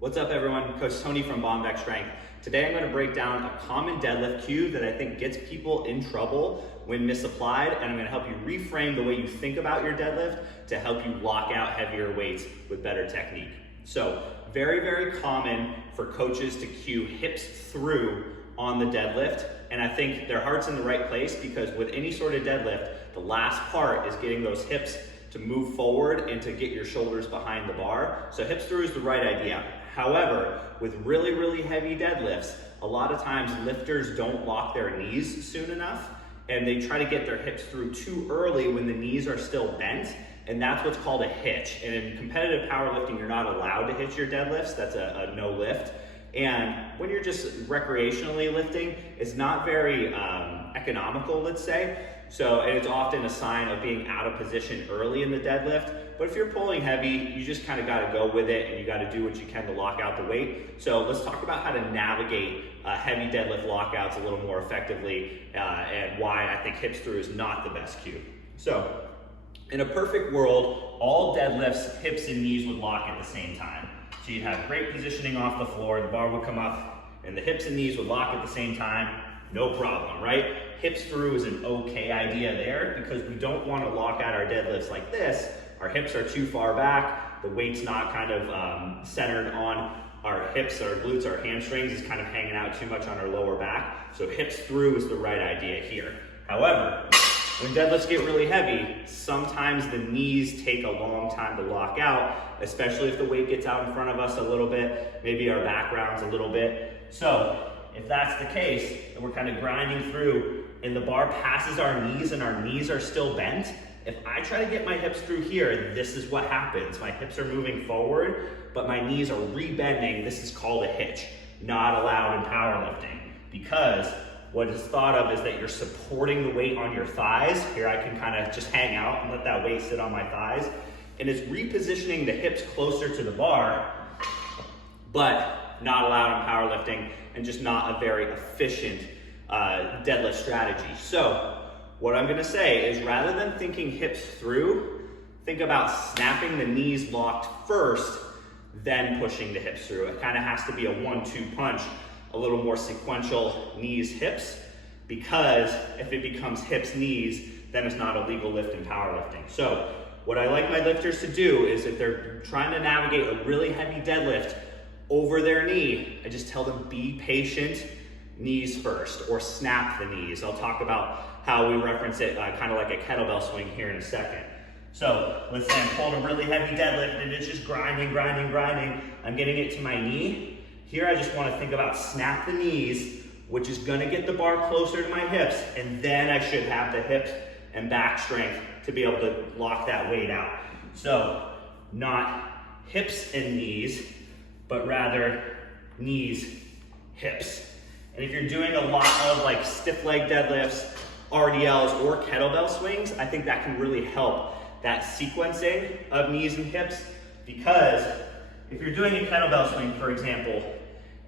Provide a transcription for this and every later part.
What's up everyone, Coach Tony from Bombeck Strength. Today I'm going to break down a common deadlift cue that I think gets people in trouble when misapplied, and I'm going to help you reframe the way you think about your deadlift to help you lock out heavier weights with better technique. So, very common for coaches to cue hips through on the deadlift, and I think their heart's in the right place because with any sort of deadlift, the last part is getting those hips to move forward and to get your shoulders behind the bar. So hips through is the right idea. However, with really heavy deadlifts, a lot of times lifters don't lock their knees soon enough and they try to get their hips through too early when the knees are still bent, and that's what's called a hitch. And in competitive powerlifting, you're not allowed to hitch your deadlifts. That's a no lift. And when you're just recreationally lifting, it's not very economical, let's say. So, and it's often a sign of being out of position early in the deadlift. But if you're pulling heavy, you just kind of got to go with it and you got to do what you can to lock out the weight. So let's talk about how to navigate heavy deadlift lockouts a little more effectively and why I think hips through is not the best cue. So in a perfect world, all deadlifts, hips and knees would lock at the same time. So you'd have great positioning off the floor, the bar would come up and the hips and knees would lock at the same time. No problem, right? Hips through is an okay idea there because we don't want to lock out our deadlifts like this. Our hips are too far back, the weight's not kind of centered on our hips, our glutes, our hamstrings is kind of hanging out too much on our lower back. So hips through is the right idea here. However, when deadlifts get really heavy, sometimes the knees take a long time to lock out, especially if the weight gets out in front of us a little bit, maybe our background's a little bit. So if that's the case, and we're kind of grinding through and the bar passes our knees and our knees are still bent, if I try to get my hips through here, this is what happens. My hips are moving forward, but my knees are rebending. This is called a hitch, not allowed in powerlifting, because what is thought of is that you're supporting the weight on your thighs. Here I can kind of just hang out and let that weight sit on my thighs, and it's repositioning the hips closer to the bar, but not allowed in powerlifting and just not a very efficient deadlift strategy. So what I'm gonna say is rather than thinking hips through, think about snapping the knees locked first, then pushing the hips through. It kind of has to be a 1-2 punch, a little more sequential knees, hips, because if it becomes hips, knees, then it's not a legal lift in powerlifting. So what I like my lifters to do is if they're trying to navigate a really heavy deadlift over their knee, I just tell them be patient, knees first, or snap the knees. I'll talk about how we reference it kind of like a kettlebell swing here in a second. So let's say I'm pulling a really heavy deadlift and it's just grinding. I'm getting it to my knee. Here I just want to think about snap the knees, which is going to get the bar closer to my hips, and then I should have the hips and back strength to be able to lock that weight out. So not hips and knees, but rather knees, hips. And if you're doing a lot of like stiff leg deadlifts, RDLs, or kettlebell swings, I think that can really help that sequencing of knees and hips, because if you're doing a kettlebell swing, for example,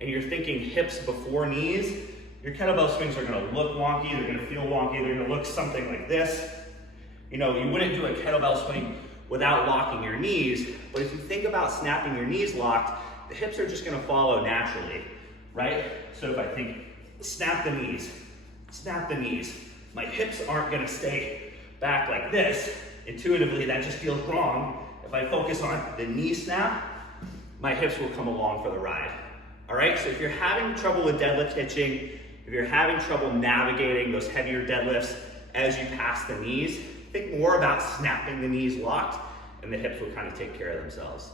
and you're thinking hips before knees, your kettlebell swings are gonna look wonky, they're gonna feel wonky, they're gonna look something like this. You know, you wouldn't do a kettlebell swing without locking your knees, but if you think about snapping your knees locked, the hips are just gonna follow naturally, right? So if I think, snap the knees, my hips aren't gonna stay back like this. Intuitively, that just feels wrong. If I focus on the knee snap, my hips will come along for the ride. All right, so if you're having trouble with deadlift hitching, if you're having trouble navigating those heavier deadlifts as you pass the knees, think more about snapping the knees locked, and the hips will kind of take care of themselves.